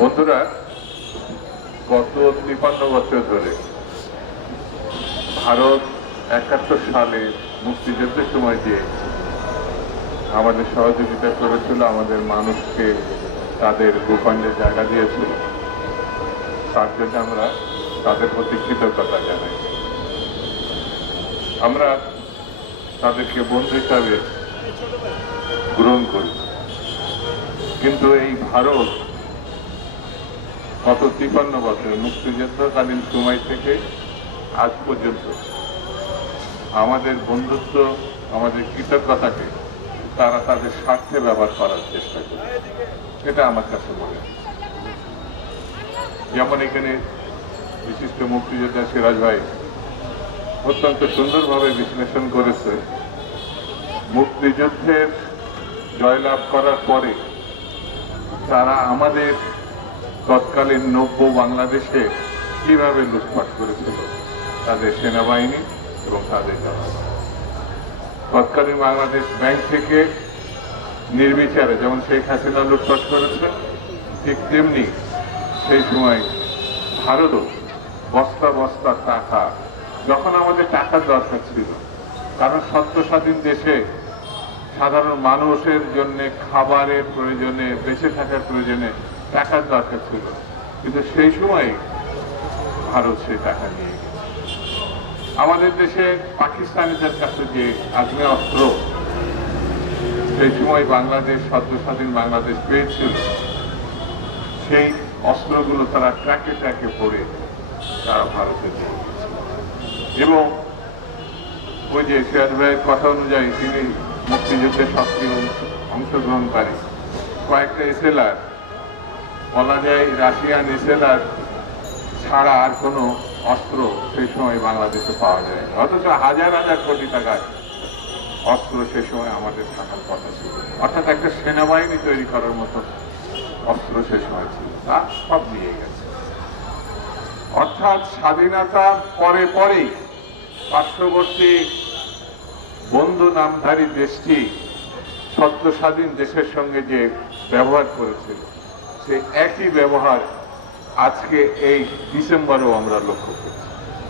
বন্ধুরা, গত 53 বছর ধরে ভারত 71 সালে মুক্তিযুদ্ধের সময় যে আমাদের সহযোগিতা করেছিল, আমাদের মানুষকে তাদের ভূখণ্ডে জায়গা দিয়েছিল, তার জন্য আমরা তাদের প্রতি কৃতজ্ঞতা জানাই। আমরা তাদেরকে বন্ধু হিসাবে গ্রহণ করি, কিন্তু এই ভারত গত 53 বছর মুক্তিযুদ্ধকালীন সময় থেকে আজ পর্যন্ত আমাদের বন্ধুত্ব, আমাদের কৃতজ্ঞতাকে তারা তাদের স্বার্থে ব্যবহার করার চেষ্টা করে। এটা আমার কাছে মনে হয়। যেমন এখানে বিশিষ্ট মুক্তিযোদ্ধা সিরাজ ভাই অত্যন্ত সুন্দরভাবে বিশ্লেষণ করেছে, মুক্তিযুদ্ধের জয়লাভ করার পরে তারা আমাদের তৎকালীন নব্য বাংলাদেশে কিভাবে লুটপাট করেছিল তাদের সেনাবাহিনী এবং তাদের জনগণ। তৎকালীন বাংলাদেশ ব্যাংক থেকে নির্বিচারে যেমন শেখ হাসিনা লুটপাট করেছে, ঠিক তেমনি সেই সময় ভারতও বস্তা বস্তা টাকা, যখন আমাদের টাকার দরকার ছিল, কারণ সত্য স্বাধীন দেশে সাধারণ মানুষের জন্য খাবারের প্রয়োজনে, বেঁচে থাকার প্রয়োজনে টাকার দরকার ছিল, কিন্তু সেই সময় ভারত সেই টাকা নিয়ে গেছে। আমাদের দেশে পাকিস্তানিদের কাছে যে আগ্নেয় অস্ত্র সেই সময় বাংলাদেশ, সদ্য স্বাধীন বাংলাদেশ পেয়েছিল, সেই অস্ত্রগুলো তারা ট্র্যাকে ট্র্যাকে পড়ে তারা ভারতে দিয়ে গেছে। এবং ওই যে সিরাজ ভাইয়ের কথা অনুযায়ী তিনি মুক্তিযুদ্ধে সক্রিয় অংশগ্রহণকারী কয়েকটা এসএলআর, বলা যায় রাশিয়ান এসএলআর ছাড়া আর কোনো অস্ত্র সেই সময় বাংলাদেশে পাওয়া যায় না, অথচ হাজার হাজার কোটি টাকার অস্ত্র সে সময় আমাদের থাকার কথা ছিল। অর্থাৎ একটা সেনাবাহিনী তৈরি করার মতো অস্ত্র সে সময় ছিল, তা সব নিয়ে গেছে। অর্থাৎ স্বাধীনতার পরে পরেই পার্শ্ববর্তী বন্ধু নামধারী দেশটি সদ্য স্বাধীন দেশের সঙ্গে যে ব্যবহার করেছিল, সেই একই ব্যবহার আজকে এই ডিসেম্বরেও আমরা লক্ষ্য করছি।